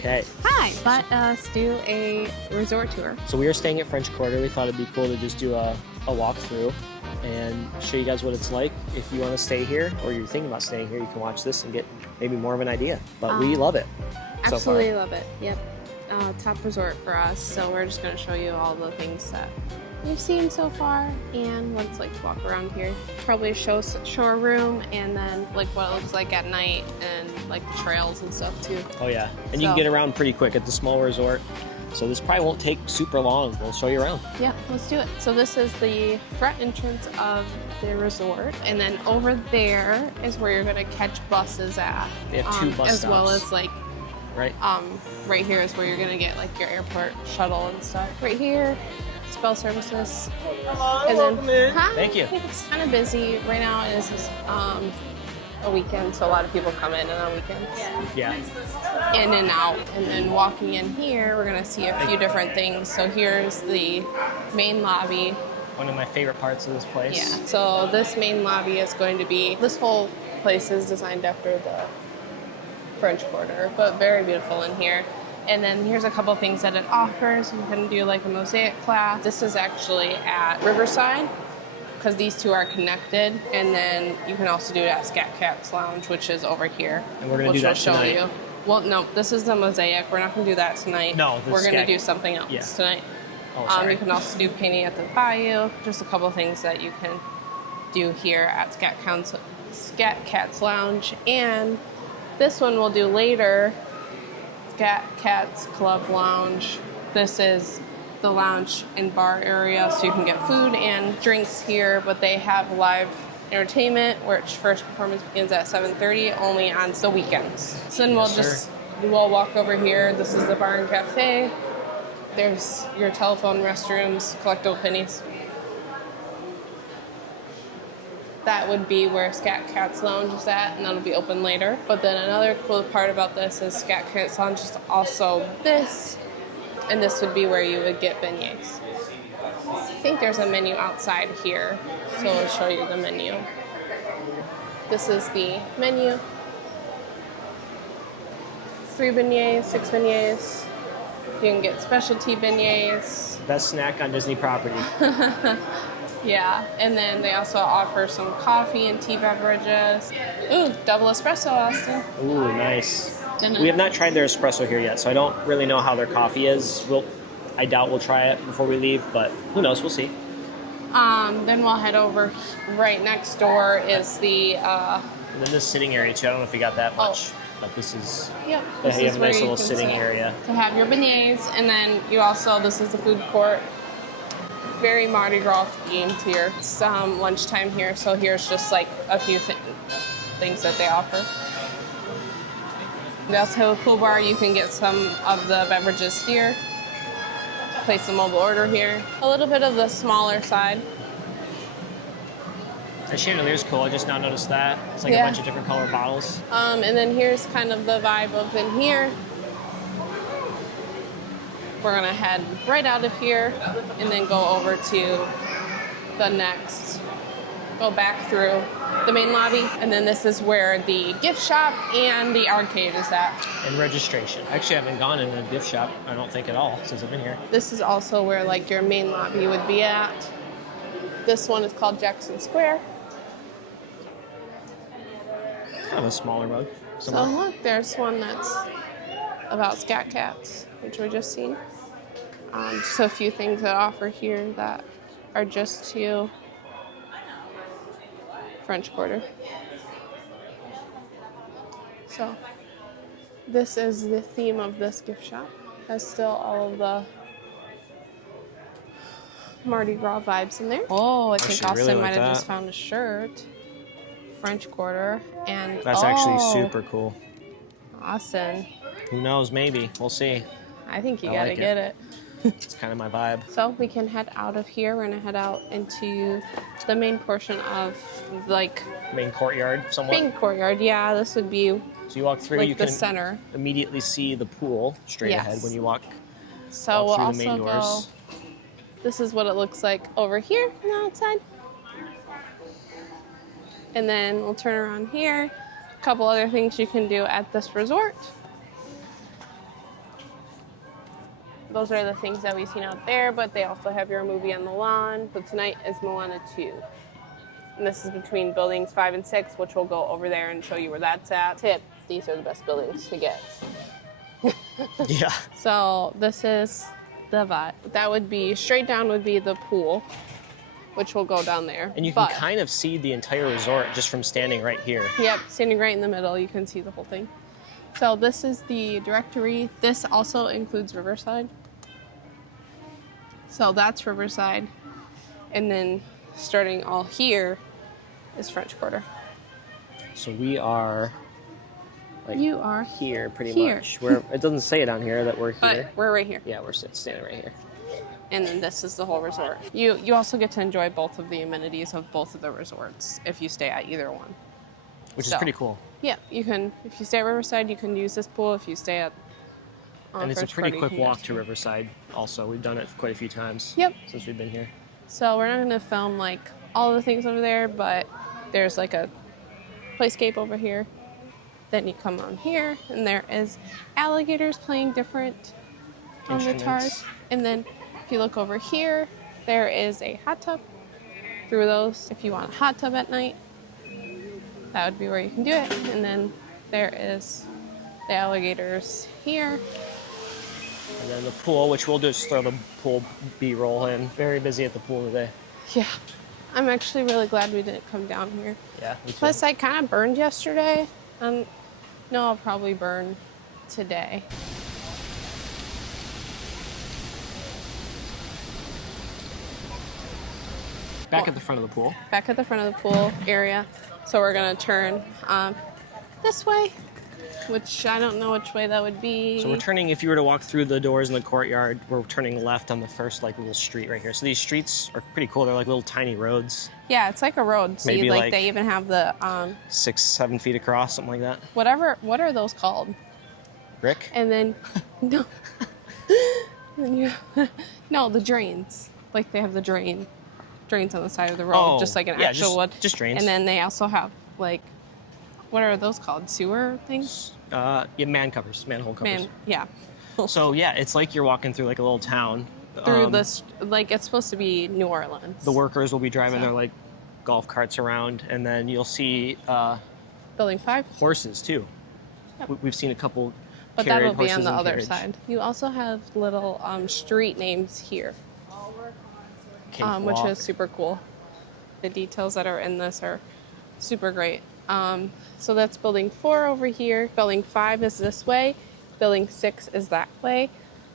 Okay. Hi, let us do a resort tour. So we are staying at French Quarter. We thought it'd be cool to just do a walkthrough and show you guys what it's like. If you want to stay here or you're thinking about staying here, you can watch this and get maybe more of an idea. But we love it. Absolutely love it. Yep. Top resort for us. So we're just going to show you all the things that we've seen so far and what it's like to walk around here. Probably a shore room and then like what it looks like at night and like the trails and stuff too. Oh yeah, and you can get around pretty quick at the small resort. So this probably won't take super long. We'll show you around. Yeah, let's do it. So this is the front entrance of the resort. And then over there is where you're gonna catch buses at. They have 2 bus stops. As well as like, right here is where you're gonna get like your airport shuttle and stuff. Right here, spell services. Hello, and welcome in. Hi. Thank you. It's kind of busy right now. It is a weekend, so a lot of people come in on weekends. Yeah. In and out. And then walking in here, we're gonna see a few different things. So here's the main lobby. One of my favorite parts of this place. Yeah. So this main lobby is going to be, this whole place is designed after the French Quarter, but very beautiful in here. And then here's a couple things that it offers. You can do like a mosaic class. This is actually at Riverside, because these two are connected. And then you can also do it at Scat Cat's Lounge, which is over here. And we're gonna do that tonight. Well, no, this is the mosaic. We're not gonna do that tonight. No, we're gonna do something else tonight. Oh, sorry. You can also do painting at the bayou. Just a couple of things that you can do here at Scat Cat's Lounge. And this one we'll do later, Scat Cat's Club Lounge. This is the lounge and bar area, so you can get food and drinks here, but they have live entertainment, which first performance begins at 7:30, only on the weekends. So then we'll walk over here. This is the bar and cafe. There's your telephone, restrooms, collectible pennies. That would be where Scat Cat's Lounge is at, and that'll be open later. But then another cool part about this is Scat Cat's Lounge is also this, and this would be where you would get beignets. I think there's a menu outside here, so I'll show you the menu. This is the menu. 3 beignets, 6 beignets. You can get specialty beignets. Best snack on Disney property. Yeah, and then they also offer some coffee and tea beverages. Ooh, double espresso, Austin. Ooh, nice. We have not tried their espresso here yet, so I don't really know how their coffee is. I doubt we'll try it before we leave, but who knows? We'll see. Then we'll head over. Right next door is the. And then this sitting area too. I don't know if you got that much, but this is. Yep. You have a nice little sitting area to have your beignets, and then you also. This is the food court. Very Mardi Gras themed here. It's lunchtime here, so here's just like a few things that they offer. They also have a pool bar. You can get some of the beverages here. Place a mobile order here. A little bit of the smaller side. The chandelier is cool. I just now noticed that. It's like a bunch of different color bottles. And then here's kind of the vibe of in here. We're gonna head right out of here and then go over to the next, go back through the main lobby. And then this is where the gift shop and the arcade is at. And registration. Actually, I haven't gone in a gift shop, I don't think at all, since I've been here. This is also where like your main lobby would be at. This one is called Jackson Square. Kind of a smaller rug. So look, there's one that's about Scat Cats, which we just seen. Just a few things that offer here that are just to French Quarter. So this is the theme of this gift shop. Has still all of the Mardi Gras vibes in there. Oh, I think Austin might have just found a shirt. French Quarter. And that's actually super cool. Austin. Who knows, maybe. We'll see. I think you gotta get it. It's kind of my vibe. So we can head out of here. We're gonna head out into the main portion of like main courtyard, somewhat. Main courtyard, yeah. This would be. So you walk through, like you the can center. Immediately see the pool straight ahead when you walk. So we'll through the main also doors. go. This is what it looks like over here on the outside. And then we'll turn around here. A couple other things you can do at this resort. those are the things that we've seen out there, but they also have your movie on the lawn. So tonight is Moana 2. And this is between buildings 5 and 6, which we'll go over there and show you where that's at. Tip, these are the best buildings to get. Yeah. So this is the vibe. That would be, straight down would be the pool, which will go down there. And you can kind of see the entire resort just from standing right here. Yep, standing right in the middle, you can see the whole thing. So this is the directory. This also includes Riverside. So that's Riverside. And then starting all here is French Quarter. So we are You are here pretty here. much. It doesn't say it on here that we're here. But we're right here. Yeah, we're standing right here. And then this is the whole resort. You also get to enjoy both of the amenities of both of the resorts if you stay at either one. Which is pretty cool. Yeah, you can. If you stay at Riverside, you can use this pool. If you stay at and it's French a pretty Quarter, quick you can walk use to Riverside. Also, we've done it quite a few times. Yep. Since we've been here. So we're not going to film like all the things over there, but there's like a playscape over here. Then you come on here, and there is alligators playing different guitars. And then if you look over here, there is a hot tub. Through those, if you want a hot tub at night, that would be where you can do it. And then there is the alligators here. And then the pool, which we'll just throw the pool B-roll in. Very busy at the pool today. Yeah. I'm actually really glad we didn't come down here. Yeah, me too. Plus, I kind of burned yesterday. No, I'll probably burn today. Back at the front of the pool. Back at the front of the pool area. So we're going to turn this way, which I don't know which way that would be. So we're turning, if you were to walk through the doors in the courtyard, we're turning left on the first like little street right here. So these streets are pretty cool. They're like little tiny roads. Yeah, it's like a road. So Maybe like they even have the 6-7 feet across, something like that. whatever. What are those called? Brick? And then no, no, the drains. Like they have the drains on the side of the road, just like an actual wood. Just drains. And then they also have like, what are those called? Sewer things? Yeah, manhole covers. Yeah. So yeah, it's like you're walking through like a little town. Through this, like it's supposed to be New Orleans. The workers will be driving their like golf carts around, and then you'll see Building 5. horses too. Yep. We've seen a couple. But that'll carried be on horses the and other carriage. side. You also have little street names here, Cave which Walk. is super cool. The details that are in this are super great. So that's building 4 over here. Building 5 is this way. Building 6 is that way.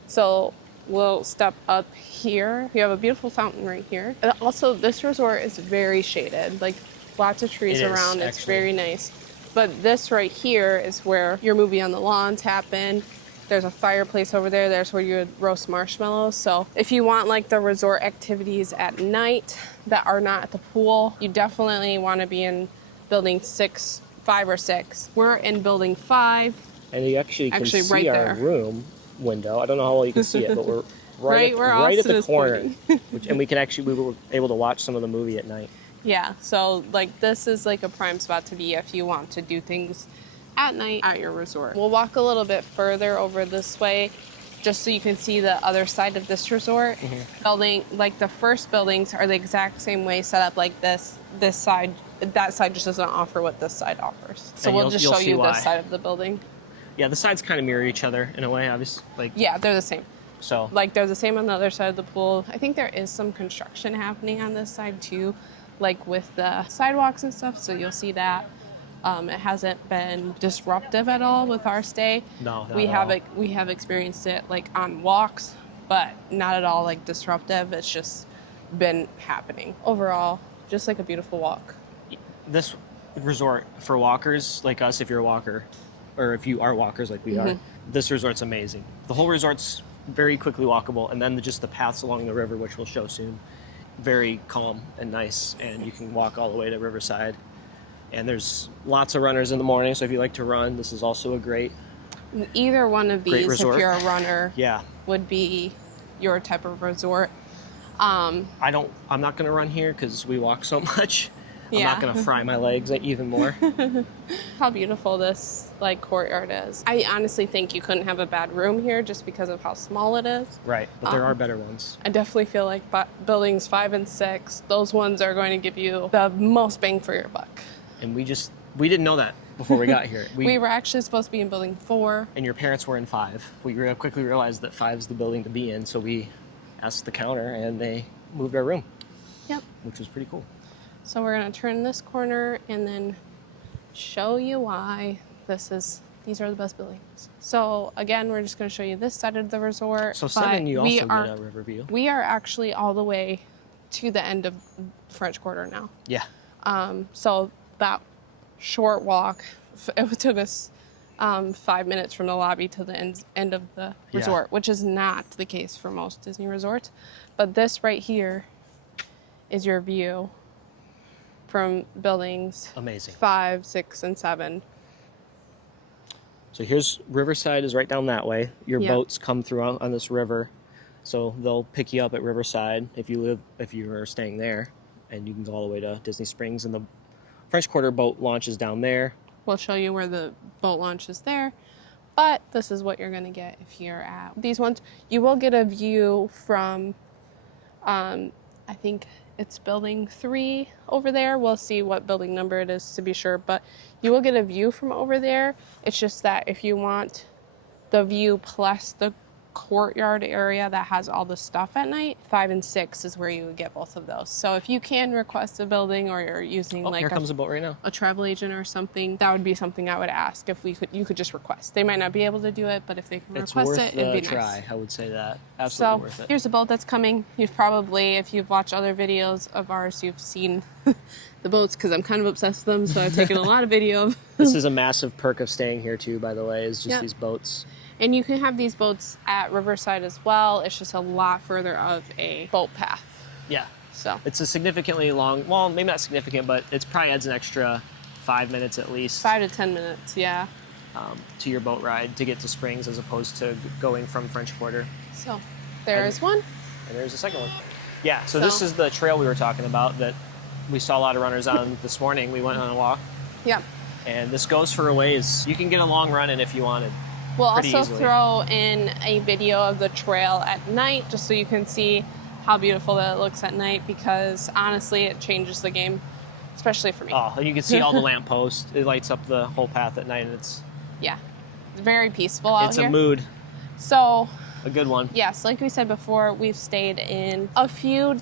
So we'll step up here. You have a beautiful fountain right here. And also, this resort is very shaded. Like lots of trees It is, around. It's actually. very nice. But this right here is where your movie on the lawns happen. There's a fireplace over there. There's where you would roast marshmallows. So if you want like the resort activities at night that are not at the pool, you definitely want to be in building 5 or 6. We're in building 5. And you actually can see right our there. room window. I don't know how well you can see it, but we're right at Austin the is corner. And we were able to watch some of the movie at night. Yeah, so like this is like a prime spot to be if you want to do things at night at your resort. We'll walk a little bit further over this way just so you can see the other side of this resort. Mm-hmm. Building, like the first buildings are the exact same way set up like this side. That side just doesn't offer what this side offers. So And we'll just you'll show see you why. this side of the building. Yeah, the sides kind of mirror each other in a way, obviously. Like Yeah, they're the same. so. Like they're the same on the other side of the pool. I think there is some construction happening on this side too, like with the sidewalks and stuff. So you'll see that. It hasn't been disruptive at all with our stay. No, not we at have all. we have experienced it like on walks, but not at all like disruptive. It's just been happening. Overall, just like a beautiful walk. This resort for walkers like us, if you're a walker, or if you are walkers like we are, this resort's amazing. The whole resort's very quickly walkable, and then just the paths along the river, which we'll show soon, very calm and nice, and you can walk all the way to Riverside. And there's lots of runners in the morning, so if you like to run, this is also a great Either one of these, if resort. you're a runner, yeah. would be your type of resort. I'm not going to run here because we walk so much. I'm not gonna fry my legs even more. How beautiful this like courtyard is. I honestly think you couldn't have a bad room here just because of how small it is. Right, but there are better ones. I definitely feel like buildings 5 and 6, those ones are going to give you the most bang for your buck. And we didn't know that before we got here. We were actually supposed to be in building 4. And your parents were in 5. We quickly realized that 5 is the building to be in, so we asked the counter and they moved our room. Yep. Which was pretty cool. So we're going to turn this corner and then show you why these are the best buildings. So again, we're just going to show you this side of the resort. So 7, you also get a river view. We are actually all the way to the end of French Quarter now. Yeah. So that short walk, it took us 5 minutes from the lobby to the end of the resort, which is not the case for most Disney resorts. But this right here is your view from buildings amazing 5, 6, and 7. So here's Riverside is right down that way. Your boats come through on this river, so they'll pick you up at Riverside if you are staying there, and you can go all the way to Disney Springs. And the French Quarter boat launch is down there. We'll show you where the boat launch is there, but this is what you're going to get if you're at these ones. You will get a view from, I think it's building 3 over there. We'll see what building number it is to be sure, but you will get a view from over there. It's just that if you want the view plus the courtyard area that has all the stuff at night, 5 and 6 is where you would get both of those. So if you can request a building, or you're using like here comes a boat right now, a travel agent or something, that would be something I would ask if you could just request. They might not be able to do it, but if they can request it, it'd be nice. Try. I would say that absolutely worth it. Here's a boat that's coming. You've probably, if you've watched other videos of ours, you've seen the boats, because I'm kind of obsessed with them, so I've taken a lot of video of This is a massive perk of staying here too, by the way, is just these boats. And you can have these boats at Riverside as well. It's just a lot further of a boat path. Yeah. So it's a significantly long, well, maybe not significant, but it probably adds an extra 5 minutes at least. 5 to 10 minutes, yeah. To your boat ride to get to Springs as opposed to going from French Quarter. So there is one. And there's the second one. Yeah, so this is the trail we were talking about that we saw a lot of runners on this morning. We went on a walk. Yep. And this goes for a ways. You can get a long run in if you wanted. We'll also throw in a video of the trail at night, just so you can see how beautiful that looks at night, because honestly, it changes the game, especially for me. Oh, and you can see all the lampposts. It lights up the whole path at night, and it's very peaceful out here. It's a mood. So a good one. Yes, like we said before, we've stayed in a few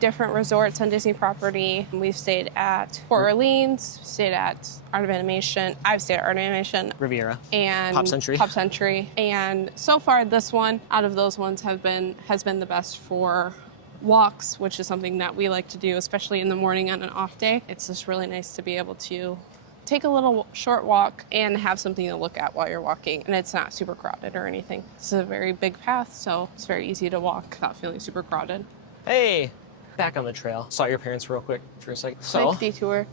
different resorts on Disney property. We've stayed at Port Orleans, stayed at Art of Animation. I've stayed at Art of Animation. Riviera. And Pop Century. Pop Century. And so far, this one, out of those ones, has been the best for walks, which is something that we like to do, especially in the morning on an off day. It's just really nice to be able to take a little short walk and have something to look at while you're walking, and it's not super crowded or anything. It's a very big path, so it's very easy to walk without feeling super crowded. Hey, back on the trail. Saw your parents real quick for a second. So quick detour.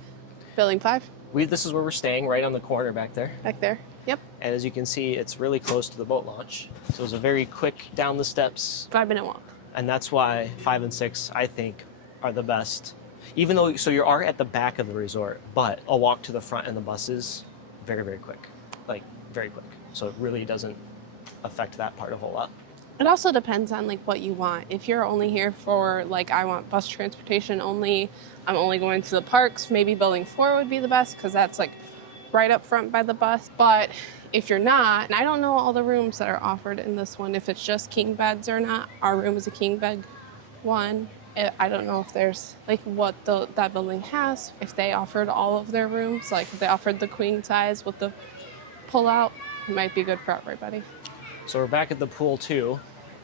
Building 5. This is where we're staying, right on the corner back there. Back there. Yep. And as you can see, it's really close to the boat launch. So it's a very quick down the steps. 5-minute walk. And that's why 5 and 6, I think, are the best. Even though, so you are at the back of the resort, but a walk to the front and the buses, very, very quick. Like, very quick. So it really doesn't affect that part a whole lot. It also depends on, like, what you want. If you're only here for, like, I want bus transportation only, I'm only going to the parks, maybe Building 4 would be the best, because that's, like, right up front by the bus. But if you're not, and I don't know all the rooms that are offered in this one, if it's just king beds or not. Our room is a king bed one. I don't know if there's, like, what that building has, if they offered all of their rooms, like if they offered the queen size with the pull-out, it might be good for everybody. So we're back at the pool too,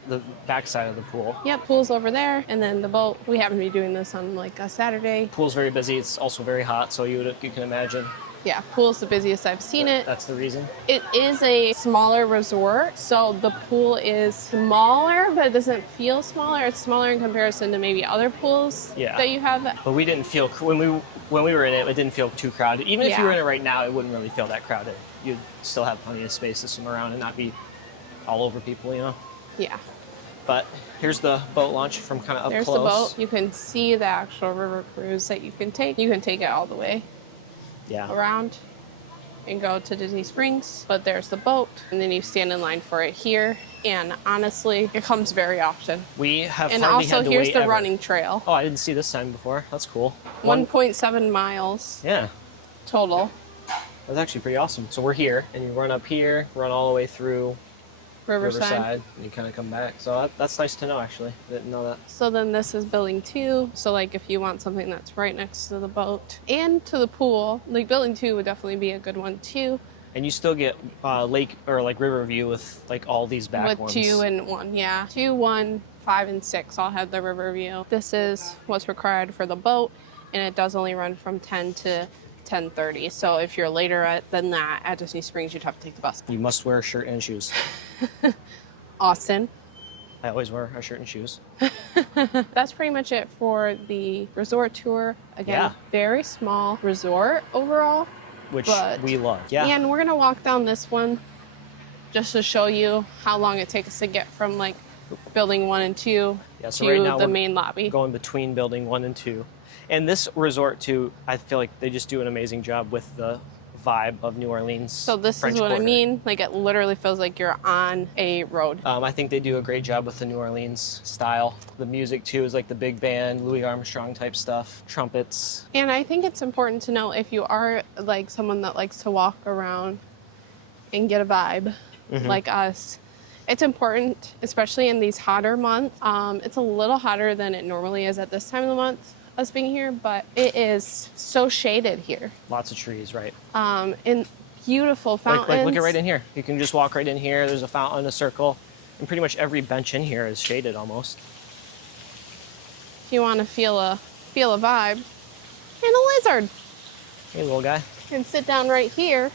the back side of the pool. Yep, pool's over there, and then the boat. We happen to be doing this on, like, a Saturday. Pool's very busy. It's also very hot, so you can imagine. Yeah, pool's the busiest I've seen it. That's the reason. It is a smaller resort, so the pool is smaller, but it doesn't feel smaller. It's smaller in comparison to maybe other pools that you have. But we didn't feel, when we were in it, it didn't feel too crowded. Even if you were in it right now, it wouldn't really feel that crowded. You'd still have plenty of space to swim around and not be all over people, you know? Yeah. But here's the boat launch from kind of up There's close. the boat. You can see the actual river cruise that you can take. You can take it all the way around and go to Disney Springs. But there's the boat, and then you stand in line for it here. And honestly, it comes very often. We have and hardly also had to here's wait the ever. running trail. Oh, I didn't see this sign before. That's cool. 1.7 miles Yeah, total. that's actually pretty awesome. So we're here, and you run up here, run all the way through Riverside, and you kind of come back. So that's nice to know, actually. I didn't know that. So then this is building 2. So like if you want something that's right next to the boat and to the pool, like building 2 would definitely be a good one too. And you still get lake or like river view with like all these back With ones. 2 and 1, yeah. 2, 1, 5, and 6 all have the river view. This is what's required for the boat, and it does only run from 10 to 10:30. So if you're later than that at Disney Springs, you'd have to take the bus. You must wear a shirt and shoes. Austin. I always wear a shirt and shoes. That's pretty much it for the resort tour. Again, Yeah. very small resort overall. Which But- we love. Yeah. And we're gonna walk down this one just to show you how long it takes to get from like building 1 and 2 Yeah, so to right now the we're main lobby. going between building 1 and 2. And this resort too, I feel like they just do an amazing job with the vibe of New Orleans. So this French is what I Quarter. mean. Like it literally feels like you're on a road. I think they do a great job with the New Orleans style. The music too is like the big band, Louis Armstrong type stuff, trumpets. And I think it's important to know if you are like someone that likes to walk around and get a vibe like us, it's important, especially in these hotter months. It's a little hotter than it normally is at this time of the month, us being here, but it is so shaded here. Lots of trees, right? And beautiful fountains. Like look at right in here. You can just walk right in here. There's a fountain, a circle, and pretty much every bench in here is shaded almost. If you want to feel a vibe. And a lizard. Hey, little guy. You can sit down right here,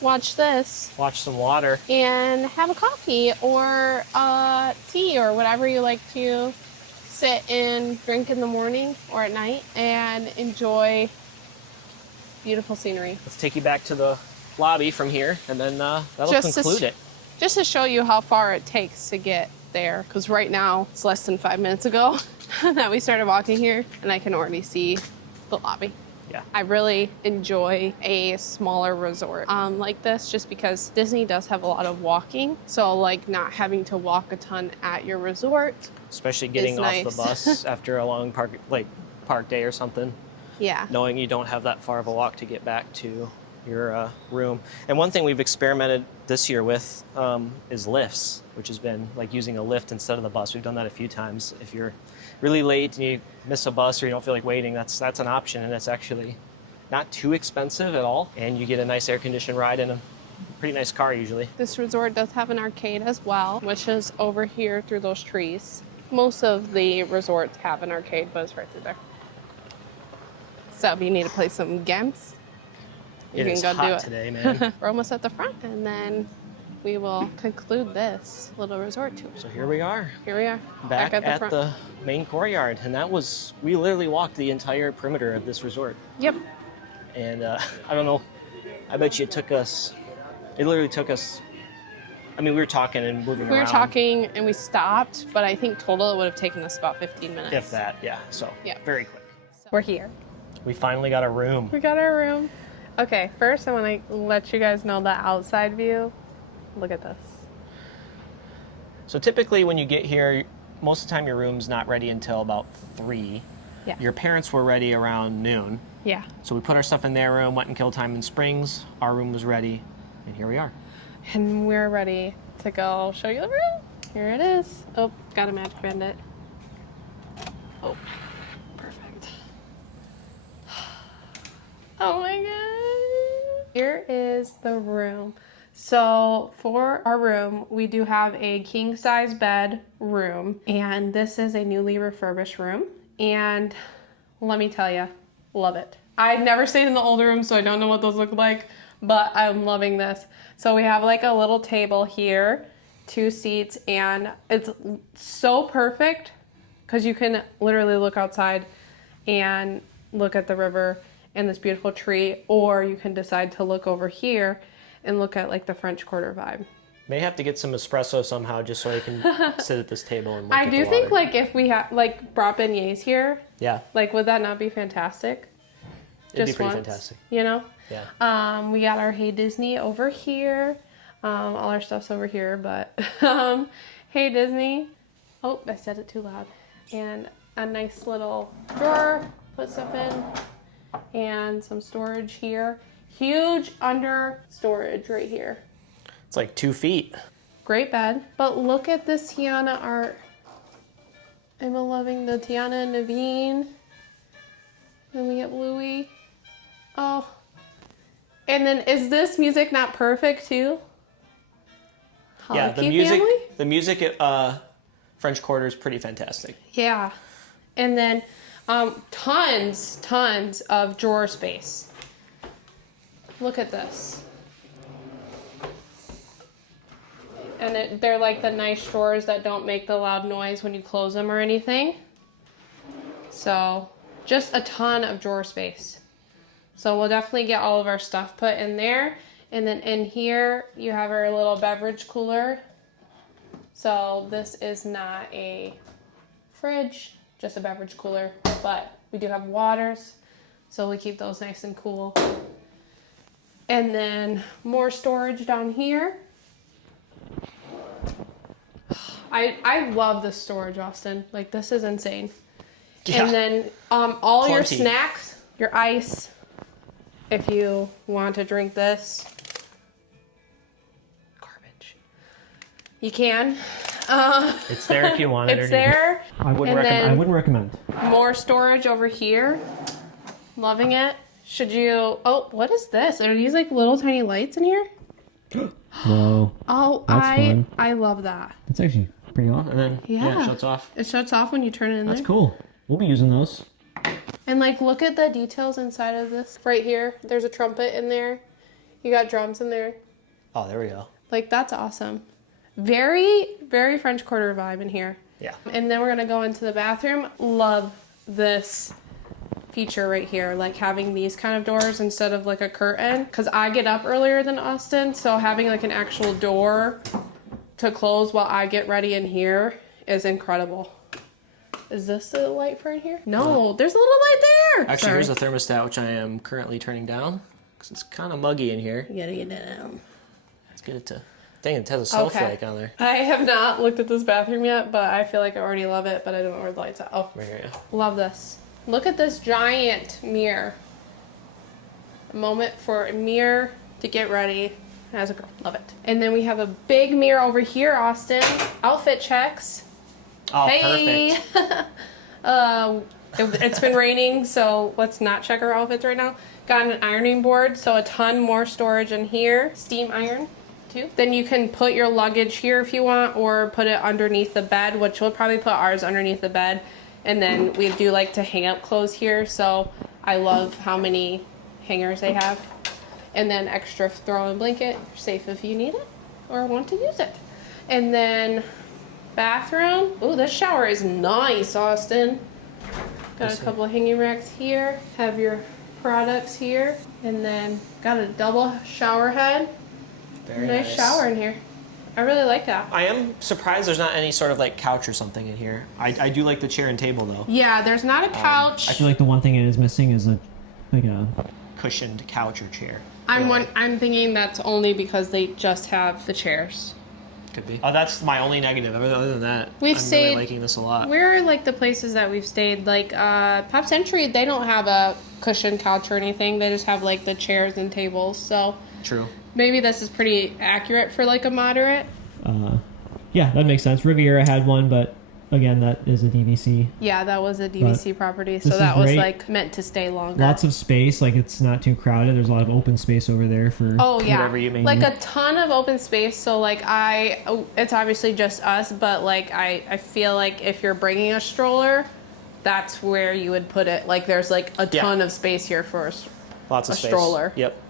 watch this, Watch some water. and have a coffee or tea or whatever you like to sit and drink in the morning or at night and enjoy beautiful scenery. Let's take you back to the lobby from here, and then that'll conclude it. Just to show you how far it takes to get there, because right now it's less than 5 minutes ago that we started walking here, and I can already see the lobby. Yeah. I really enjoy a smaller resort like this just because Disney does have a lot of walking. So like not having to walk a ton at your resort. Especially getting off nice. the bus after a long park day or something. Yeah. Knowing you don't have that far of a walk to get back to your room. And one thing we've experimented this year with is lifts, which has been like using a lift instead of the bus. We've done that a few times. If you're really late and you miss a bus or you don't feel like waiting, that's an option, and it's actually not too expensive at all. And you get a nice air-conditioned ride in a pretty nice car usually. This resort does have an arcade as well, which is over here through those trees. Most of the resorts have an arcade, but it's right through there. So if you need to play some games, It is hot today, man. We're almost at the front, and then we will conclude this little resort tour. So here we are. Here we are, Back at front. the main courtyard, and we literally walked the entire perimeter of this resort. Yep. And I don't know, I bet you it literally took us, I mean, we were talking and moving around. We were talking and we stopped, but I think total it would have taken us about 15 minutes. If that, yeah. So, Yeah. very quick. We're here. We finally got a room. We got our room. Okay, first I want to let you guys know the outside view. Look at this. So typically when you get here, most of the time your room's not ready until about 3. Yeah. Your parents were ready around noon. Yeah. So we put our stuff in their room, went and killed time in Springs. Our room was ready, and here we are. And we're ready to go show you the room. Here it is. Oh, got a magic bandit. Oh, perfect. Oh my god. Here is the room. So for our room, we do have a king size bed room, and this is a newly refurbished room. And let me tell you, love it. I've never stayed in the older room, so I don't know what those look like, but I'm loving this. So we have like a little table here, 2 seats, and it's so perfect because you can literally look outside and look at the river and this beautiful tree, or you can decide to look over here and look at like the French Quarter vibe. May have to get some espresso somehow just so I can sit at this table and look I at do the think water. like if we had like brought beignets here, Yeah. like would that not be fantastic? It'd Just be pretty once, fantastic. you know? Yeah. We got our Hey Disney over here. All our stuff's over here, but Hey Disney. Oh, I said it too loud. And a nice little drawer, put stuff in, and some storage here. Huge under storage right here. It's like 2 feet. Great bed. But look at this Tiana art. I'm loving the Tiana and Naveen. Then we get Louie. Oh. And then is this music not perfect too? Yeah, the Holiday music family? the music at French Quarter is pretty fantastic. Yeah. And then tons of drawer space. Look at this. And they're like the nice drawers that don't make the loud noise when you close them or anything. So just a ton of drawer space. So we'll definitely get all of our stuff put in there. And then in here, you have our little beverage cooler. So this is not a fridge, just a beverage cooler, but we do have waters. So we keep those nice and cool. And then more storage down here. I love this storage, Austin. Like, this is insane. Yeah. And then all your Plenty. snacks, your ice, if you want to drink this. Garbage. You can. It's there if you want it. It's there. I wouldn't And recommend. I then- wouldn't recommend. More storage over here. Loving it. Should you... Oh, what is this? Are these like little tiny lights in here? Whoa, Oh, That's fun. I love that. that's actually pretty awesome. And then Yeah. it shuts off. It shuts off when you turn it in That's there. cool. We'll be using those. And like, look at the details inside of this. Right here, there's a trumpet in there. You got drums in there. Oh, there we go. Like, that's awesome. Very, very French Quarter vibe in here. Yeah. And then we're gonna go into the bathroom. Love this feature right here, like having these kind of doors instead of like a curtain. Cause I get up earlier than Austin, so having like an actual door to close while I get ready in here is incredible. Is this the light for in here? No, there's a little light there. Actually, Sorry. here's the thermostat, which I am currently turning down because it's kind of muggy in here. You gotta get down. Let's get it to. Dang, it has a snowflake on there. I have not looked at this bathroom yet, but I feel like I already love it, but I don't know where the lights are. Oh, Right here. love this. Look at this giant mirror. A moment for a mirror to get ready as a girl. Love it. And then we have a big mirror over here, Austin. Outfit checks. Oh, Hey. perfect. It's been raining, so let's not check our outfits right now. Got an ironing board, so a ton more storage in here. Steam iron, too. Then you can put your luggage here if you want, or put it underneath the bed, which we'll probably put ours underneath the bed. And then we do like to hang up clothes here, so I love how many hangers they have. And then extra throw-in blanket, safe if you need it or want to use it. And then bathroom. Ooh, this shower is nice, Austin. Got a couple of hanging racks here. Have your products here. And then got a double shower head. Very Nice shower in here. I really like that. I am surprised there's not any sort of like couch or something in here. I do like the chair and table though. Yeah, there's not a couch. I feel like the one thing it is missing is a Cushioned couch or chair. I'm thinking that's only because they just have the chairs. Could be. Oh, that's my only negative. Other than that, We've I'm stayed- really liking this a lot. Where are like the places that we've stayed? Like Pop Century, they don't have a cushioned couch or anything. They just have like the chairs and tables. So True. maybe this is pretty accurate for like a moderate. yeah, that makes sense. Riviera had one, but again, that is a DVC. Yeah, that was a DVC property, so this that is was great. like meant to stay longer. Lots of space, like it's not too crowded. There's a lot of open space over there for. Oh yeah, whatever you may like need. a ton of open space. So like it's obviously just us, but like I feel like if you're bringing a stroller, that's where you would put it. Like there's like a Yeah. ton of space here for Lots of a space. stroller. Yep.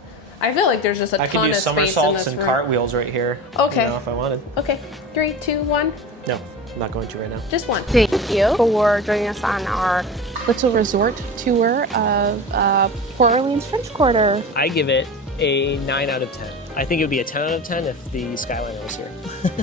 I feel like there's just a I could ton use of space in somersaults this and room. cartwheels right here. Okay. You know, if I wanted. Okay, 3, 2, 1. No, I'm not going to right now. Just one. Thank you for joining us on our little resort tour of Port Orleans French Quarter. I give it a 9 out of 10. I think it would be a 10 out of 10 if the Skyliner was here.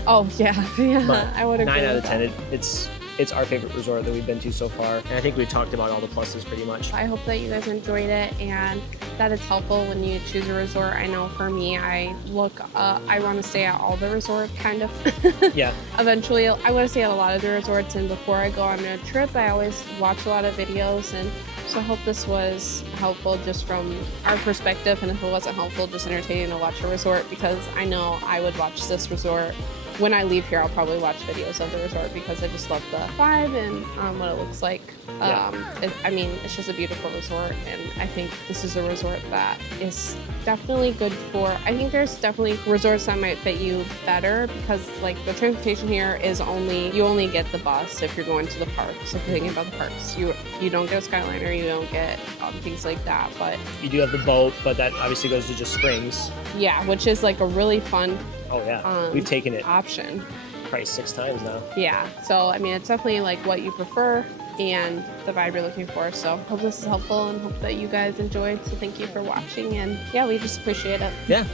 Oh yeah, yeah. But I would agree. 9 out with of 10. that. It's our favorite resort that we've been to so far. And I think we've talked about all the pluses pretty much. I hope that you guys enjoyed it and that it's helpful when you choose a resort. I know for me, I want to stay at all the resorts, kind of. Yeah. Eventually, I want to stay at a lot of the resorts, and before I go on a trip, I always watch a lot of videos, and so I hope this was helpful just from our perspective, and if it wasn't helpful, just entertaining to watch a resort, because I know I would watch this resort. When I leave here, I'll probably watch videos of the resort because I just love the vibe and what it looks like. Yeah. It's just a beautiful resort, and I think this is a resort that is definitely good for. I think there's definitely resorts that might fit you better because, like, the transportation here is you only get the bus if you're going to the parks. If you're thinking about the parks, you don't get a Skyliner, you don't get things like that. But You do have the boat, but that obviously goes to just Springs. yeah, which is like a really fun. Oh yeah, we've taken it option. probably 6 times now. Yeah, so I mean, it's definitely like what you prefer and the vibe you're looking for. So hope this is helpful and hope that you guys enjoyed. So thank you for watching, and yeah, we just appreciate it. Yeah.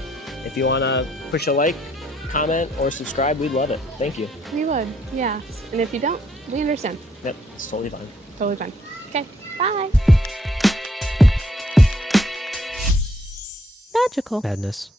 If you want to push a like, comment, or subscribe, we'd love it. Thank you. We would, yeah. And if you don't, we understand. Yep, it's totally fine. Totally fine. Okay, bye. Magical. Madness.